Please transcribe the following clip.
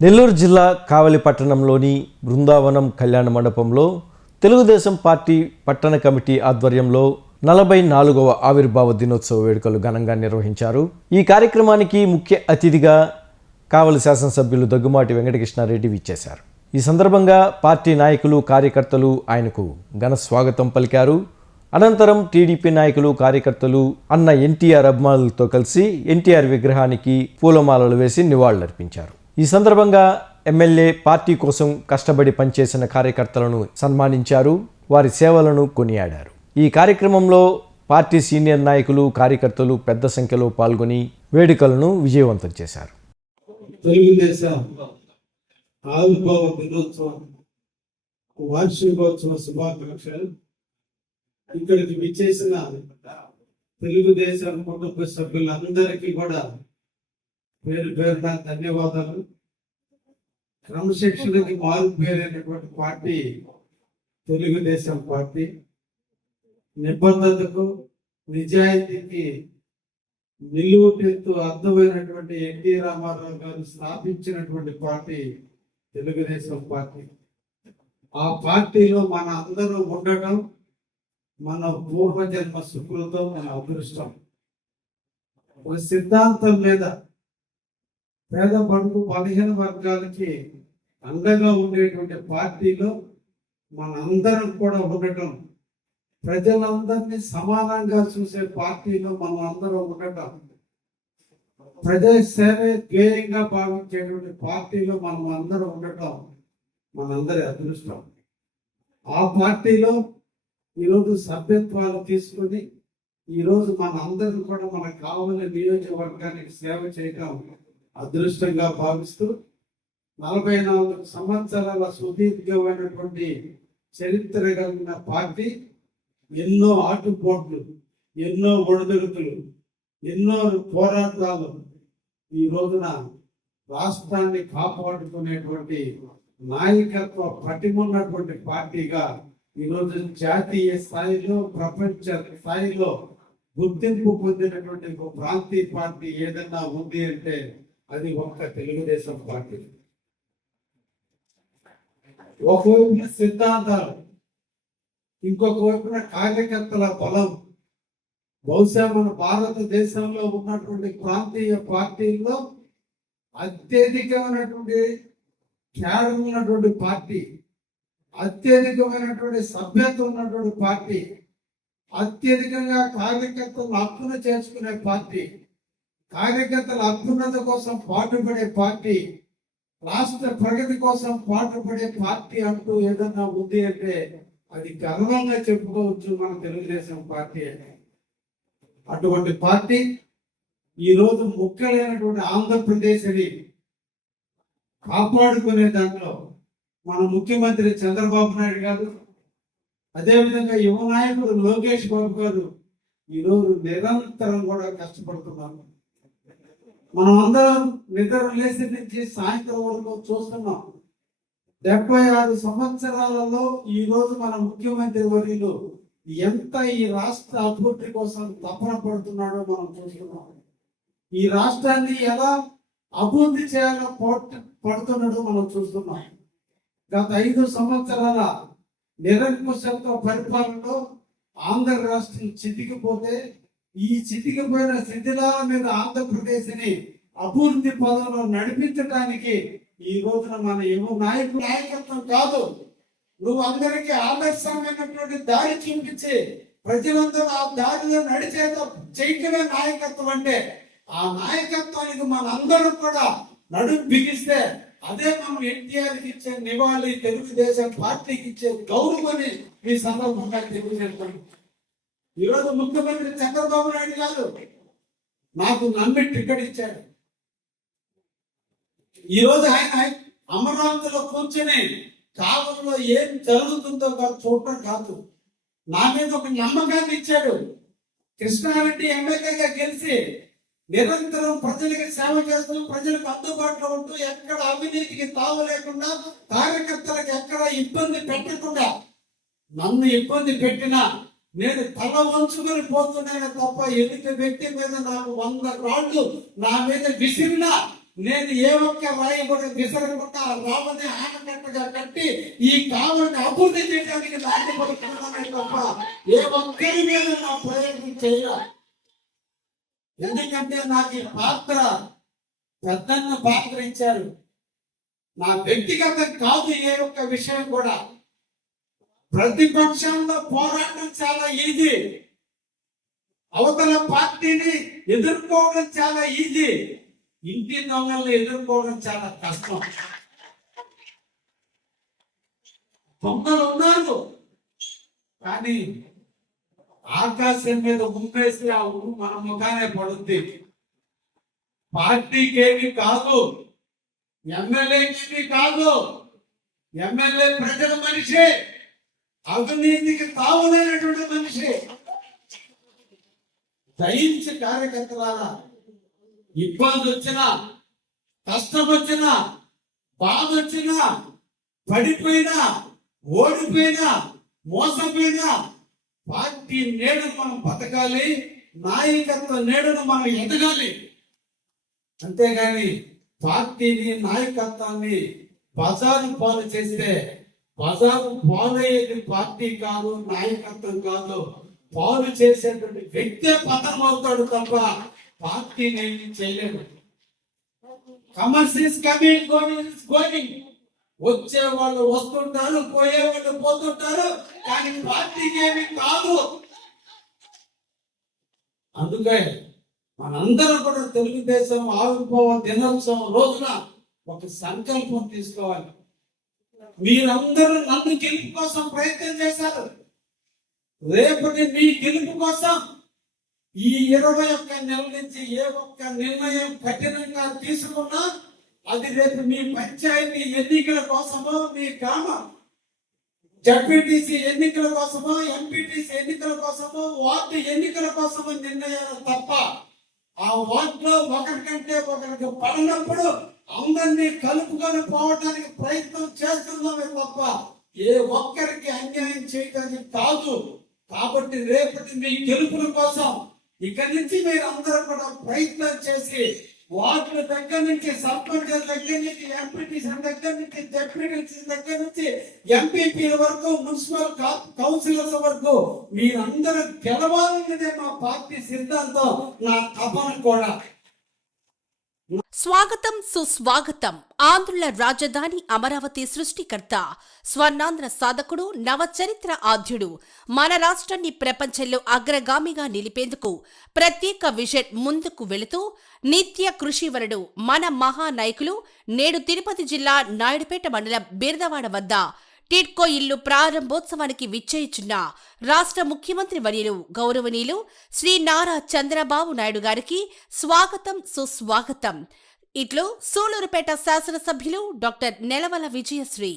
నెల్లూరు జిల్లా కావలి పట్టణంలోని బృందావనం కళ్యాణ మండపంలో తెలుగుదేశం పార్టీ పట్టణ కమిటీ ఆధ్వర్యంలో 44వ ఆవిర్భావ దినోత్సవ వేడుకలు ఘనంగా నిర్వహించారు. ఈ కార్యక్రమానికి ముఖ్య అతిథిగా కావలి శాసనసభ్యులు దగ్గుమాటి వెంకటకృష్ణారెడ్డి విచ్చేశారు. ఈ సందర్భంగా పార్టీ నాయకులు, కార్యకర్తలు ఆయనకు ఘన స్వాగతం పలికారు. అనంతరం టీడీపీ నాయకులు, కార్యకర్తలు అన్న ఎన్టీఆర్ అభిమానులతో కలిసి ఎన్టీఆర్ విగ్రహానికి పూలమాలలు వేసి నివాళులర్పించారు. ఈ సందర్భంగా ఎమ్మెల్యే పార్టీ కోసం కష్టపడి పనిచేసిన కార్యకర్తలను సన్మానించారు. వారి సేవలను కొనియాడారు. ఈ కార్యక్రమంలో పార్టీ సీనియర్ నాయకులు, కార్యకర్తలు పెద్ద సంఖ్యలో పాల్గొని వేడుకలను విజయవంతం చేశారు. తెలుగుదేశం ఆవిర్భావ దినోత్సవం వార్షికోత్సవ శుభాకాంక్షలు. ఇక్కడికి విచ్చేసిన తెలుగుదేశం కుటుంబ సభ్యులందరికీ కూడా పేరు పేరున ధన్యవాదాలు. క్రమశిక్షణకి మారు పేరైనటువంటి పార్టీ తెలుగుదేశం పార్టీ. నిబద్ధతకు, నిజాయితీకి నిలువుటెత్తు అర్థమైనటువంటి ఎన్టీ రామారావు గారు స్థాపించినటువంటి పార్టీ తెలుగుదేశం పార్టీ. ఆ పార్టీలో మన అందరూ ఉండటం మన పూర్వజన్మ సుకృతం, మన అదృష్టం. ఒక సిద్ధాంతం మీద పేద బడుగు బలహీన వర్గాలకి అండగా ఉండేటువంటి పార్టీలో మనందరం కూడా ఉండటం, ప్రజలందరినీ సమానంగా చూసే పార్టీలో మనం అందరం ఉండటం, ప్రజా సేవే ధ్యేయంగా భావించేటువంటి పార్టీలో మనం అందరం ఉండటం మనందరి అదృష్టం. ఆ పార్టీలో ఈరోజు సభ్యత్వాలు తీసుకుని ఈరోజు మన అందరం కూడా మనకు కావాలని నియోజకవర్గానికి సేవ చేయటం అదృష్టంగా భావిస్తూ 44 సంవత్సరాల సుదీర్ఘమైనటువంటి చరిత్ర కలిగిన పార్టీ ఎన్నో ఆటుపోట్లు, ఎన్నో ఒడిదుడుకులు, ఎన్నో పోరాటాలు ఈ రోజున రాష్ట్రాన్ని కాపాడుకునేటువంటి నాయకత్వ పటిమున్నటువంటి పార్టీగా ఈరోజు జాతీయ స్థాయిలో, ప్రపంచ స్థాయిలో గుర్తింపు పొందినటువంటి ఒక ప్రాంతీయ పార్టీ ఏదన్నా ఉంది అంటే అది ఒక్క తెలుగుదేశం పార్టీ. ఒకవైపున సిద్ధాంతాలు, ఇంకొక వైపున కార్యకర్తల బలం. బహుశా మన భారతదేశంలో ఉన్నటువంటి ప్రాంతీయ పార్టీల్లో అత్యధికమైనటువంటి త్యాగం ఉన్నటువంటి పార్టీ, అత్యధికమైనటువంటి సభ్యత్వం ఉన్నటువంటి పార్టీ, అత్యధికంగా కార్యకర్తలను హక్కును చేసుకునే పార్టీ, కార్యకర్తల అభ్యున్నత కోసం పాటుపడే పార్టీ, రాష్ట్ర ప్రగతి కోసం పాటుపడే పార్టీ అంటూ ఏదన్నా ఉంది అంటే అది గర్వంగా చెప్పుకోవచ్చు మన తెలుగుదేశం పార్టీ అని. అటువంటి పార్టీ ఈరోజు ముఖ్యమైనటువంటి ఆంధ్రప్రదేశ్ని కాపాడుకునే దాంట్లో మన ముఖ్యమంత్రి చంద్రబాబు నాయుడు గారు, అదేవిధంగా యువ నాయకుడు లోకేష్ బాబు గారు ఈరోజు నిరంతరం కూడా కష్టపడుతున్నారు. మనం అందరం నిద్ర లేచి నుంచి సాయంత్రం వరకు చూస్తున్నాం. 76 సంవత్సరాలలో ఈ రోజు మన ముఖ్యమంత్రి వర్యులు ఎంత ఈ రాష్ట్ర అభివృద్ధి కోసం తపన పడుతున్నాడో మనం చూస్తున్నాం. ఈ రాష్ట్రాన్ని ఎలా అభివృద్ధి చేయాలో పడుతున్నాడో మనం చూస్తున్నాం. గత 5 సంవత్సరాల నిరంకుశత్వ పరిపాలనలో ఆంధ్ర రాష్ట్రం చితికిపోతే, ఈ చితికిపోయిన శిథిలాల మీద ఆంధ్రప్రదేశ్ని అభివృద్ధి పదంలో నడిపించడానికి ఈ రోజున మన యువ నాయకత్వం కాదు, నువ్వు అందరికీ ఆదర్శమైనటువంటి దారి చూపించి ప్రజలందరూ ఆ దారిలో నడిచేదో చేయటమే నాయకత్వం అంటే, ఆ నాయకత్వానికి మనందరం కూడా నడుము బిగిస్తే అదే మనం ఎన్టీఆర్కి ఇచ్చే నివాళి, తెలుగుదేశం పార్టీకి ఇచ్చే గౌరవని ఈ సందర్భంగా తెలియజేస్తాను. ఈరోజు ముఖ్యమంత్రి చంద్రబాబు నాయుడు గారు నాకు నమ్మి టికెట్ ఇచ్చాడు. ఈరోజు ఆయన అమరావతిలో కూర్చొని కాలంలో ఏం జరుగుతుందో చూడటం కాదు, నా మీద ఒక నమ్మకాన్ని ఇచ్చాడు. కృష్ణారెడ్డి ఎమ్మెల్యేగా గెలిచి నిరంతరం ప్రజలకు సేవ చేస్తూ, ప్రజలకు అందుబాటులో ఉంటూ, ఎక్కడ అవినీతికి తావు లేకుండా, కార్యకర్తలకు ఎక్కడ ఇబ్బంది పెట్టకుండా, నన్ను ఇబ్బంది పెట్టినా నేను తల వంచుకొని పోతున్నాను తప్ప ఎదుటి వ్యక్తి మీద నాకు 100 రాళ్ళు నా మీద విసిరినా నేను ఏ ఒక్క రాయి కూడా విసరకుండా రామని ఆనకట్టగా కట్టి ఈ కావాలని అభివృద్ధి చేయడానికి నాయకుడుతున్నానే తప్ప ఏ ఒక్కరి మీద నా ప్రయత్నం చేయాలి. ఎందుకంటే నాకు ఈ పాత్ర పెద్దన్న పాత్ర ఇచ్చారు. నా వ్యక్తిగతం కాదు ఏ ఒక్క విషయం కూడా. ప్రతిపక్షంలో పోరాటం చాలా ఈజీ, అవతల పార్టీని ఎదుర్కోవడం చాలా ఈజీ, ఇంటి దొంగల్ని ఎదుర్కోవడం చాలా కష్టం. దొంగలు ఉన్నారు కానీ ఆకాశం మీద ఉమ్మేసి ఆ ఉమ్ము మన ముఖానే పడుద్ది. పార్టీకేమి కాదు, ఎమ్మెల్యేకి కాదు. ఎమ్మెల్యే ప్రజల మనిషి, అవినీతికి తావులేనటువంటి మనిషి. దయించి కార్యకర్తలారా, ఇబ్బంది వచ్చినా, కష్టం వచ్చినా, బాధ వచ్చినా, పడిపోయినా, ఓడిపోయినా, మోసపోయినా పార్టీ నీడను మనం బతకాలి, నాయకత్వ నీడను మనం ఎదగాలి. అంతేగాని పార్టీని నాయకత్వాన్ని బజారు పాలు చేస్తే బజారు పాలయ్యేది పార్టీ కాదు, నాయకత్వం కాదు. పాలు చేసేటువంటి వ్యక్తే పతనం అవుతాడు తప్ప పార్టీని ఏమి చేయలేడు. కమర్షియస్ కమింగ్ గోయింగ్, వచ్చే వాళ్ళు వస్తుంటారు, పోయే వాళ్ళు పోతుంటారు, కానీ పార్టీకి ఏమి కాదు. అందుకే మనందరం కూడా తెలుగుదేశం ఆవిర్భావ దినోత్సవం రోజున ఒక సంకల్పం తీసుకోవాలి. మీరందరూ నన్ను గెలుపు కోసం ప్రయత్నం చేశారు. రేపటి మీ గెలుపు కోసం ఈ 21 నెలల నుంచి ఏ ఒక్క నిర్ణయం కఠినంగా తీసుకున్నా అది రేపు మీ పంచాయతీ ఎన్నికల కోసమో, మీ గ్రామ జడ్పీటీసీ ఎన్నికల కోసమో, ఎంపీటీసీ ఎన్నికల కోసమో, వార్డు ఎన్నికల కోసమో నిర్ణయాలు తప్ప ఆ వార్డులో ఒకరికంటే ఒకరికి పడినప్పుడు అందరినీ కలుపుకొని పోవడానికి ప్రయత్నం చేస్తున్నామే తప్ప ఏ ఒక్కరికి అన్యాయం చేయడానికి కాదు. కాబట్టి రేపటి మీ గెలుపుల కోసం ఇక్కడి నుంచి మీరు అందరూ కూడా ప్రయత్నం చేసి వార్డుల దగ్గర నుంచి, సర్పంచ్ దగ్గర నుంచి, ఎంపీటీసీ దగ్గర నుంచి, జడ్పీటీసీ దగ్గర నుంచి, ఎంపీపీల వరకు, మున్సిపల్ కౌన్సిలర్స్ వరకు మీరందరూ గెలవాలన్నదే మా పార్టీ సిద్ధాంతం, నా తపన కూడా. స్వాగతం సుస్వాగతం. ఆంధ్రుల రాజధాని అమరావతి సృష్టికర్త, స్వర్ణాంధ్ర సాధకుడు, నవచరిత్ర ఆద్యుడు, మన రాష్ట్రాన్ని ప్రపంచంలో అగ్రగామిగా నిలిపేందుకు ప్రత్యేక విజన్ ముందుకు వెళుతూ నిత్య కృషివరుడు మన మహానాయకులు నేడు తిరుపతి జిల్లా నాయుడుపేట మండలం బిర్దవాడ వద్ద టిడ్కో ఇల్లు ప్రారంభోత్సవానికి విచ్చేయుచున్న రాష్ట్ర ముఖ్యమంత్రి వర్యులు గౌరవనీయులు శ్రీ నారా చంద్రబాబు నాయుడు గారికి స్వాగతం సుస్వాగతం. ఇట్లు సూలూరుపేట శాసనసభ్యులు డాక్టర్ నెలవల విజయశ్రీ.